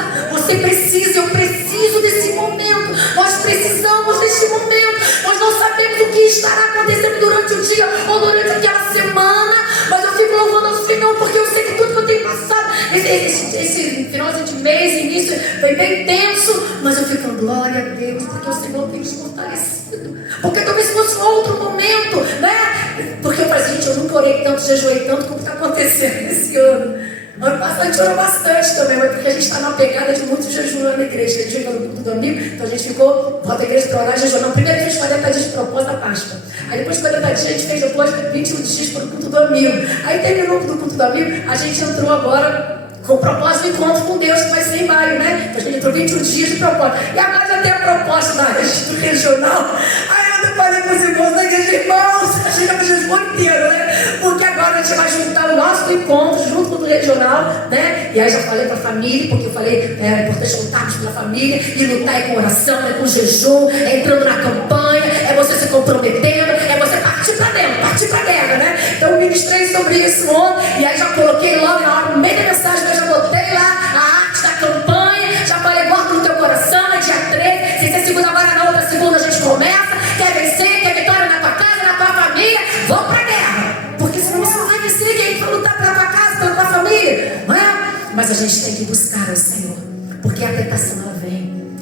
eu preciso desse momento, nós precisamos desse momento, nós não sabemos o que estará acontecendo durante o dia ou durante aquela semana, mas eu fico louvando ao Senhor, porque eu sei que tudo que eu tenho passado, esse finalzinho de mês, início, foi bem tenso, mas eu fico glória a Deus, porque o Senhor tem nos fortalecido. Porque talvez fosse um outro momento, né? Porque eu falei, gente, eu nunca orei tanto, jejuei tanto como está acontecendo esse ano. Ano passado a gente orou bastante também, mas porque a gente está na pegada de muito jejum na igreja. A gente chegou no culto do amigo, então a gente ficou, bota a igreja para orar, jejum. Não, primeiro fez 40 dias de propósito da Páscoa. Aí depois de 40 dias a gente fez depois 21 dias para o culto do amigo. Aí terminou o culto do amigo, a gente entrou agora Com o propósito do encontro com Deus, que vai ser em maio, né? Então a gente entrou 21 dias de propósito. E agora já tem a proposta do regional. Aí eu falei para os irmãos da igreja, irmãos, a gente vai fazer o jejum inteiro, né? Porque agora a gente vai juntar o nosso encontro junto com o do regional, né? E aí já falei para a família, porque eu falei, é importante lutarmos pela família, e lutar é com oração, é com jejum, é entrando na campanha, é você se comprometendo, é você partir para dentro, partir para a guerra, né? Então eu ministrei sobre isso ontem, e aí já coloquei logo na hora, no meio da mensagem, eu já botei lá a arte da campanha, já falei, guarda no teu coração, é dia 13, se você segunda agora, na outra segunda a gente começa, quer vencer, quer vitória na tua casa, na tua família, vamos pra guerra, porque senão você não vai vencer, quem vai lutar pela tua casa, pela tua família, não é? Mas a gente tem que buscar ao Senhor, porque a tentação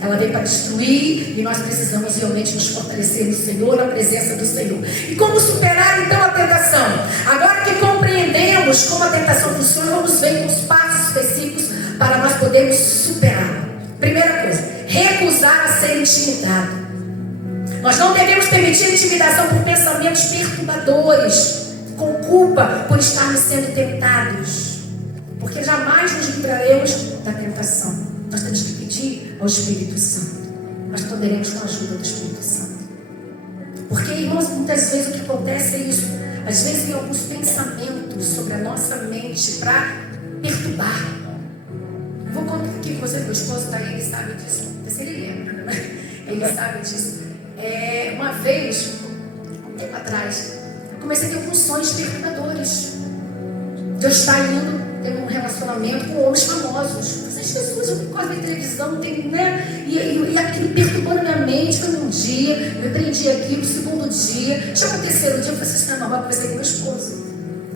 ela vem para destruir, e nós precisamos realmente nos fortalecer no Senhor, na presença do Senhor. E como superar então a tentação? Agora que compreendemos como a tentação funciona, vamos ver os passos específicos para nós podermos superá-la. Primeira coisa, recusar a ser intimidado. Nós não devemos permitir intimidação por pensamentos perturbadores, com culpa por estarmos sendo tentados, porque jamais nos livraremos da tentação. Nós temos que pedir ao Espírito Santo. Nós poderemos com a ajuda do Espírito Santo. Porque, irmãos, muitas vezes o que acontece é isso. Às vezes vem alguns pensamentos sobre a nossa mente para perturbar. Eu vou contar aqui com vocês, meu esposo está aí, ele sabe disso. Não sei se ele lembra, né? Ele sabe disso. Uma vez, um tempo atrás, eu comecei a ter alguns sonhos perturbadores. De eu estar indo ter um relacionamento com homens famosos. Jesus, eu quase vi televisão, né? E aquilo perturbando minha mente. Foi um dia, eu aprendi aquilo, no segundo dia. Chegou no terceiro dia, eu falei assim, isso não é normal, eu conversei com meu esposo.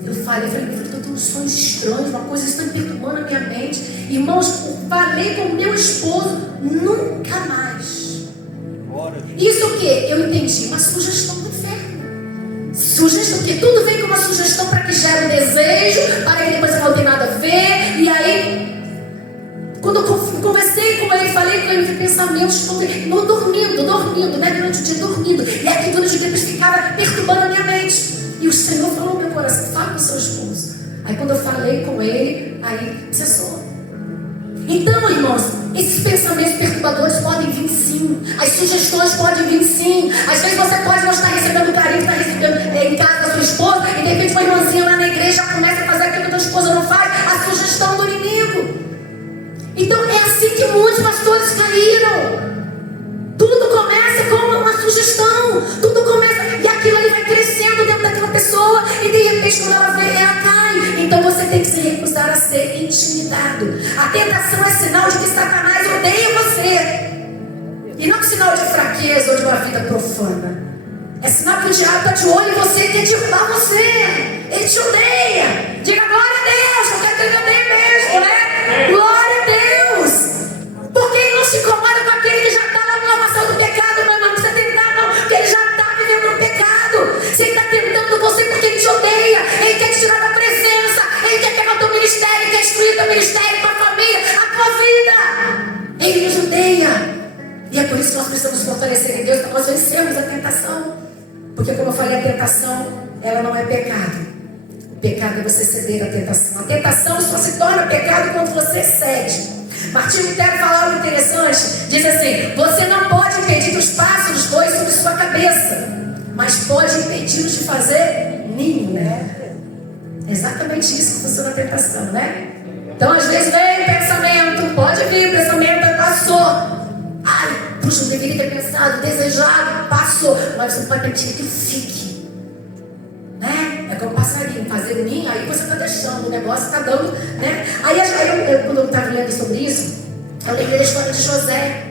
Eu falei, estou tendo sonhos estranhos, uma coisa está perturbando a minha mente. Irmãos, eu falei com o meu esposo, nunca mais. Isso o que? Eu entendi, uma sugestão do inferno. Sugestão, porque tudo vem com uma sugestão para que gere um desejo, para que depois não tem nada a ver, e aí... Quando eu conversei com ele, falei com ele de pensamentos, dormindo, né? Durante o dia dormindo. E aqui durante o dia ficava perturbando a minha mente. E o Senhor falou no meu coração, fala com o seu esposo. Aí quando eu falei com ele, aí cessou. Então, irmãos, esses pensamentos perturbadores podem vir sim. As sugestões podem vir sim. Às vezes você pode não estar recebendo o carinho que está recebendo em casa da sua esposa, e de repente uma irmãzinha lá na igreja começa a fazer aquilo que a tua esposa não faz, a sugestão do inimigo. Então é assim que muitos pastores caíram. Tudo começa com uma sugestão. Tudo começa, e aquilo ali vai crescendo dentro daquela pessoa, e de repente quando ela vê, ela cai. Então você tem que se recusar a ser intimidado. A tentação é sinal de que Satanás odeia você, e não sinal de fraqueza ou de uma vida profana. É sinal que o diabo está de olho em você e quer derrubar você. Ele te odeia. Diga glória a Deus. Eu quero que ele odeie mesmo, né? Glória a Deus. Porque ele não se incomoda com aquele que já está na lavação do pecado, meu irmão. Não precisa tentar, não. Porque ele já está vivendo no pecado. Se ele está tentando você porque ele te odeia, ele quer te tirar da presença, ele quer pegar o teu ministério, ele quer destruir o teu ministério, a tua família, a tua vida. Ele nos odeia. E é por isso que nós precisamos fortalecer em Deus, para nós vencermos a tentação. Porque, como eu falei, a tentação, ela não é pecado. O pecado é você ceder à tentação. A tentação só se torna pecado quando você cede. Martinho Lutero fala algo interessante. Diz assim: você não pode impedir que os pássaros voem sobre sua cabeça, mas pode impedi-los de fazer ninho. É exatamente isso que funciona a tentação, né? Então, às vezes vem o pensamento, pode vir, o pensamento passou. Ai, puxa, eu deveria ter pensado, desejado, passou. Mas você pode permitir que fique, né? É como um passarinho, fazer o ninho, aí você está deixando, o negócio está dando, né? Aí quando eu estava lendo sobre isso, eu lembrei da história de José.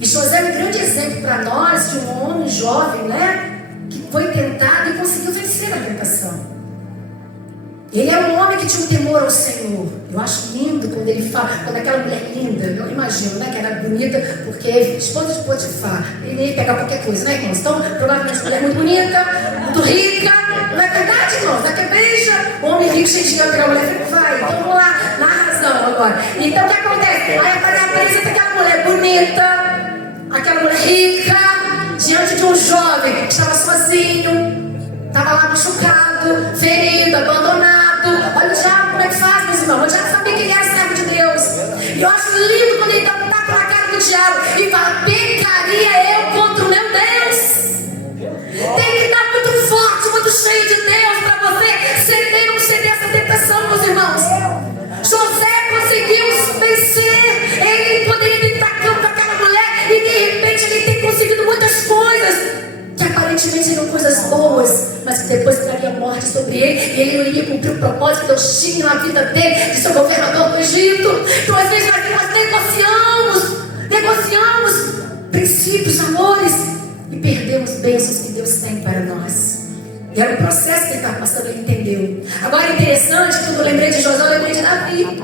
E José é um grande exemplo para nós de um homem jovem, né? Que foi tentado e conseguiu vencer a tentação. Ele é um homem que tinha um temor ao Senhor. Eu acho lindo quando ele fala, quando aquela mulher linda, eu imagino, né, que era bonita, porque é esposa de Potifar. Ele ia pegar qualquer coisa, né, irmãos? Então, provavelmente, mulher muito bonita, muito rica. Não é verdade, irmãos? Daqui a beija, o homem rico cheio de dinheiro, pegar a mulher, vai. Então, vamos lá, na razão agora. Então, o que acontece? Aí apresenta aquela mulher bonita, aquela mulher rica, diante de um jovem que estava sozinho, estava lá machucado, ferido, abandonado. Olha o diabo como é que faz, meus irmãos. O diabo sabe que ele era servo de Deus. E eu acho lindo quando ele dá um tapa na cara do diabo e fala: pecaria eu contra o meu Deus. Tem que estar muito forte, muito cheio de Deus para você ceder ou não ceder essa tentação, meus irmãos. José conseguiu vencer. Ele poderia ter tacado com aquela mulher e de repente ele tem conseguido muitas coisas que aparentemente eram coisas boas, mas que depois traria morte sobre ele e ele não ia cumprir o propósito que Deus tinha na vida dele de ser governador do Egito. Então às vezes nós negociamos princípios, amores e perdemos bênçãos que Deus tem para nós. E era o processo que ele estava passando, ele entendeu. Agora é interessante, quando eu lembrei de José, eu lembrei de Davi.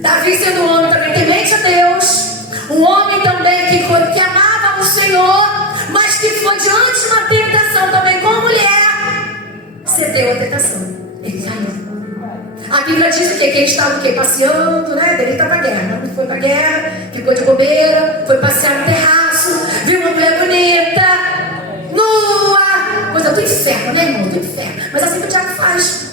Davi sendo um homem também temente a Deus, um homem também que amava o Senhor, mas que foi diante de uma tentação também com a mulher, cedeu à tentação. Ele caiu. A Bíblia diz o quê? Que ele estava o quê? Passeando, né? Ele estava para a guerra. Não foi para a guerra, ficou de bobeira, foi passear no terraço, viu uma mulher bonita, nua, coisa do inferno, né, irmão? Do inferno. Mas assim que o diabo faz.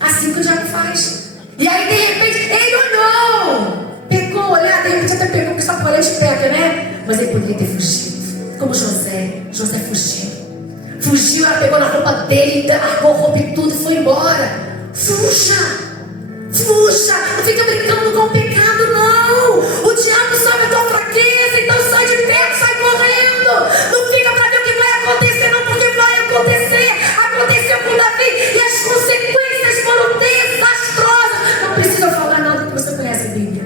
Assim que o diabo faz. E aí, de repente, ele olhou, pecou, olhar, de repente até pegou, porque só falante peca, né? Mas ele poderia ter fugido. Como José fugiu. Fugiu, ela pegou na roupa dele, largou a roupa e tudo e foi embora. Fuja! Não fica brincando com o pecado, não. O diabo sabe a tua fraqueza, então sai de perto, sai correndo. Não fica para ver o que vai acontecer, não, porque vai acontecer. Aconteceu com Davi e as consequências foram desastrosas. Não precisa falar nada que você conhece a Bíblia.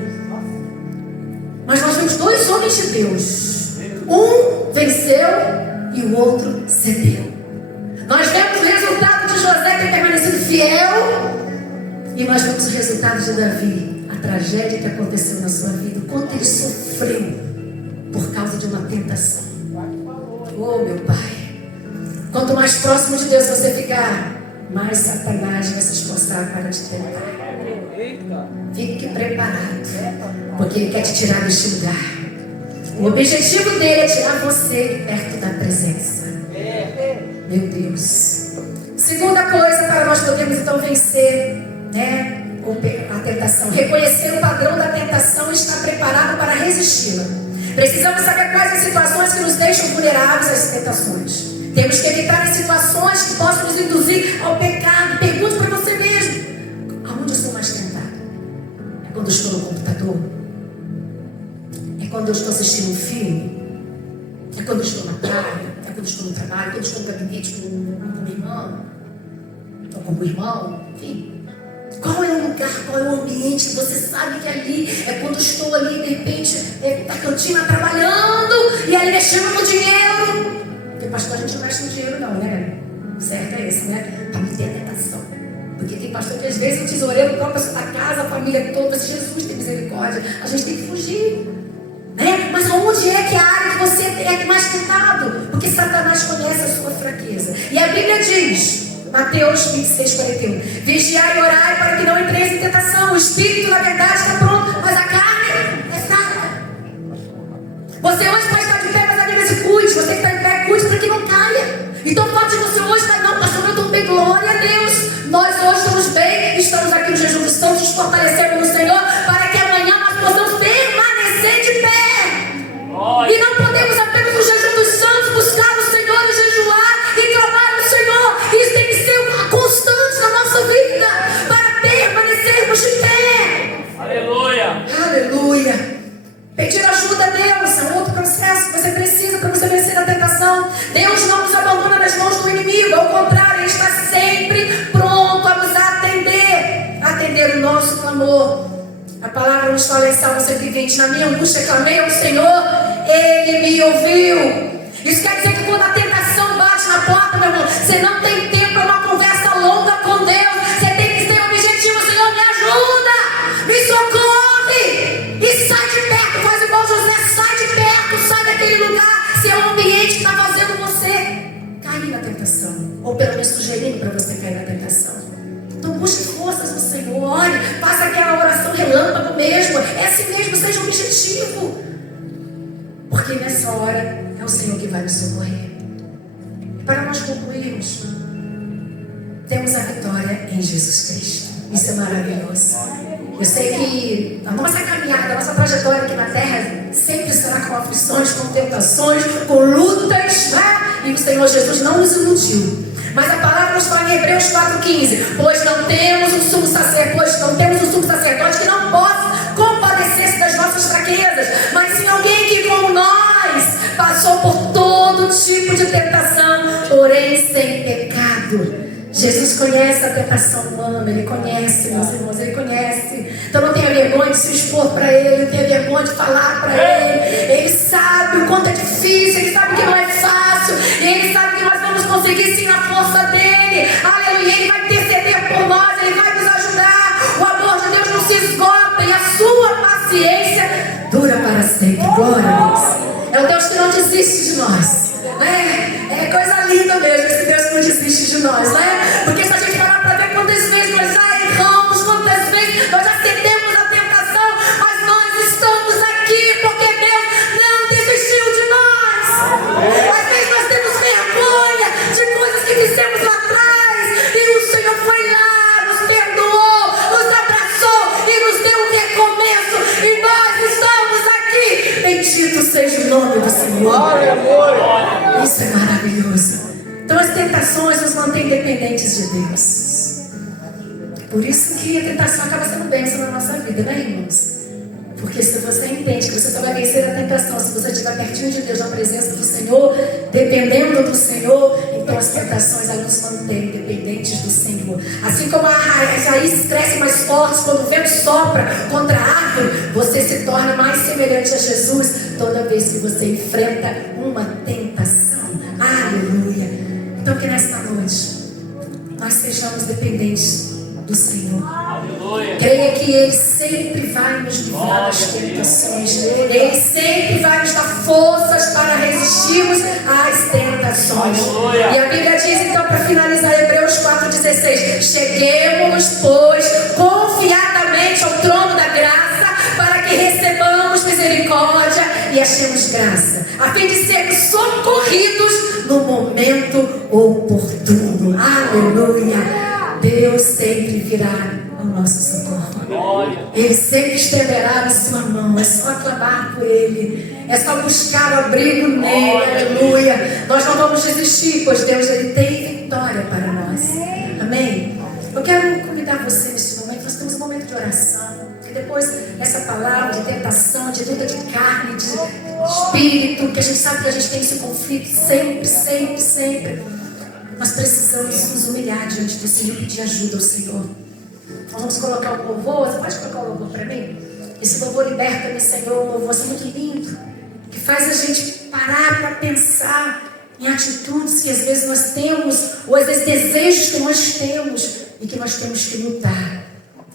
Mas nós vemos dois homens de Deus. Um venceu e o outro cedeu. Nós vemos o resultado de José ter permanecido fiel. E nós vemos o resultado de Davi, a tragédia que aconteceu na sua vida, o quanto ele sofreu por causa de uma tentação. Oh, meu Pai, quanto mais próximo de Deus você ficar, mais Satanás vai se esforçar para te tentar. Fique preparado, porque ele quer te tirar deste lugar. O objetivo dele é tirar você perto da presença. Meu Deus. Segunda coisa para nós podermos então vencer, né, a tentação, reconhecer o padrão da tentação e estar preparado para resisti-la. Precisamos saber quais as situações que nos deixam vulneráveis às tentações. Temos que evitar as situações que possam nos induzir ao pecado. Pergunte para você mesmo: aonde eu sou mais tentado? É quando eu estou no computador? É quando eu estou assistindo um filme? É quando eu estou na praia? É quando eu estou no trabalho? É quando eu estou no gabinete com uma irmã? Ou com o irmão? Enfim. Qual é o lugar, qual é o ambiente que você sabe que ali é quando eu estou ali, de repente, na cantina trabalhando e ali mexendo no dinheiro? Porque pastor, a gente não mexe no dinheiro não, né? O certo é esse, né? Para não ter tentação. Porque tem pastor que às vezes o tesoureiro toca a casa, a família toda, Jesus tem misericórdia. A gente tem que fugir, né? Mas onde é que a área que você é mais tentado? Porque Satanás conhece a sua fraqueza. E a Bíblia diz, Mateus 26, 41. Vigiai e orai para que não entreis em tentação. O espírito, na verdade, está pronto, mas a carne é fraca. Você hoje pode estar de pé, mas a Bíblia se cuide. Você que está de pé, cuide para que não caia. Então pode você hoje estar, não, pastor, eu estou bem, glória a Deus. Nós hoje estamos bem, estamos aqui no jejum dos santos, nos fortalecendo no Senhor, para que amanhã nós possamos permanecer de pé. E não podemos apenas no jejum dos santos buscar o Senhor e jejuar e clamar ao Senhor. Isso tem que ser uma constante na nossa vida para permanecermos de pé. Aleluia. Aleluia. Pedir ajuda a Deus é um outro processo que você precisa para você vencer a tentação. Deus não nos abandona nas mãos do inimigo, ao contrário, Ele está sempre pronto a nos atender o nosso clamor. A palavra nos fala em Salmo 120: na minha angústia clamei ao Senhor, Ele me ouviu. Isso quer dizer que quando a tentação bate na porta, meu irmão, você não tem tempo para uma conversa longa com Deus. Você tem que ter um objetivo: Senhor, me ajuda, me socorre, e sai de perto. Faz igual José, sai de perto, sai daquele lugar. Se é um ambiente que está fazendo você cair na tentação, ou pelo menos sugerindo para você cair na tentação. Então busque forças no Senhor, ore, faça aquela oração relâmpago mesmo. É assim mesmo, seja objetivo. Porque nessa hora é o Senhor que vai nos socorrer. E para nós concluirmos, temos a vitória em Jesus Cristo. Isso é maravilhoso. Eu sei que a nossa caminhada, a nossa trajetória aqui na terra sempre será com aflições, com tentações, com lutas, né? E o Senhor Jesus não nos iludiu. Mas a palavra nos fala em Hebreus 4,15: pois não temos um sumo sacerdote que não possa compadecer-se das nossas fraquezas, mas sim alguém que, como nós, passou por todo tipo de tentação, porém sem pecado. Jesus conhece a tentação humana, Ele conhece, meus irmãos, Ele conhece. Então não tenha vergonha de se expor para Ele, não tenha vergonha de falar para Ele. Ele sabe o quanto é difícil, Ele sabe que não é fácil, e Ele sabe que nós vamos conseguir sim na força dEle. Aleluia, Ele vai interceder por nós, Ele vai nos ajudar. O amor de Deus não se esgota e a sua paciência dura para sempre. Glória a Deus. É o Deus que não desiste de nós. É coisa linda mesmo esse Deus que não desiste de nós, né? Porque se a gente parar para ver quantas vezes nós já erramos, quantas vezes nós já cedemos a tentação, mas nós estamos aqui porque Deus não desistiu de nós. Às vezes nós temos vergonha de coisas que fizemos lá atrás, e o Senhor foi lá, nos perdoou, nos abraçou e nos deu um recomeço, e nós estamos aqui. Bendito seja o nome do Senhor. Isso é maravilhoso. Então as tentações nos mantêm dependentes de Deus. Por isso que a tentação acaba sendo bênção na nossa vida, né, irmãos? Porque se você entende que você só vai vencer a tentação se você estiver pertinho de Deus, na presença do Senhor, dependendo do Senhor, então as tentações elas nos mantêm dependentes do Senhor. Assim como as raízes crescem mais fortes quando o vento sopra contra a árvore, você se torna mais semelhante a Jesus toda vez que você enfrenta uma tentação. Aleluia. Então que nesta noite nós sejamos dependentes do Senhor. Aleluia. Creia que Ele sempre vai nos livrar das tentações. Ele sempre vai nos dar forças para resistirmos às tentações. Aleluia. E a Bíblia diz então, para finalizar, Hebreus 4,16: cheguemos, pois, confiadamente ao trono da graça, para que recebamos misericórdia e achemos graça, a fim de sermos socorridos no momento oportuno. Aleluia. Deus sempre virá ao nosso socorro. Ele sempre estenderá a sua mão. É só clamar por Ele, é só buscar o abrigo nele. Aleluia. Nós não vamos desistir, pois Deus Ele tem vitória para nós. Amém? Eu quero convidar você neste momento. Nós temos um momento de oração. E depois dessa palavra de tentação, de luta de carne, de espírito, que a gente sabe que a gente tem esse conflito sempre. Nós precisamos nos humilhar diante do Senhor e pedir ajuda ao Senhor. Nós vamos colocar o louvor. Você pode colocar o louvor para mim? Esse louvor liberta-me, Senhor. Um louvor assim muito lindo, que faz a gente parar para pensar em atitudes que às vezes nós temos, ou às vezes desejos que nós temos, e que nós temos que lutar,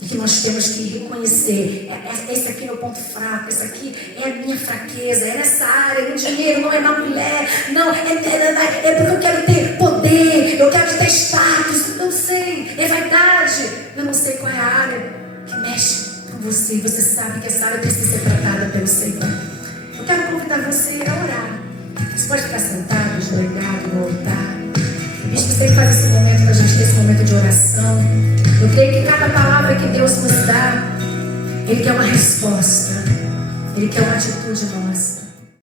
e que nós temos que reconhecer. Esse aqui é o ponto fraco, esse aqui é a minha fraqueza, é nessa área, no dinheiro, não é na mulher, não, é porque eu quero ter poder, eu quero ter status, não sei, é vaidade, eu não sei qual é a área que mexe com você, e você sabe que essa área precisa ser tratada pelo Senhor. Eu quero convidar você a orar. Você pode ficar sentado, ajoelhado no altar. O bispo sempre faz esse momento para a gente ter esse momento de oração. Eu creio que cada palavra que Deus nos dá, Ele quer uma resposta, Ele quer uma atitude nossa.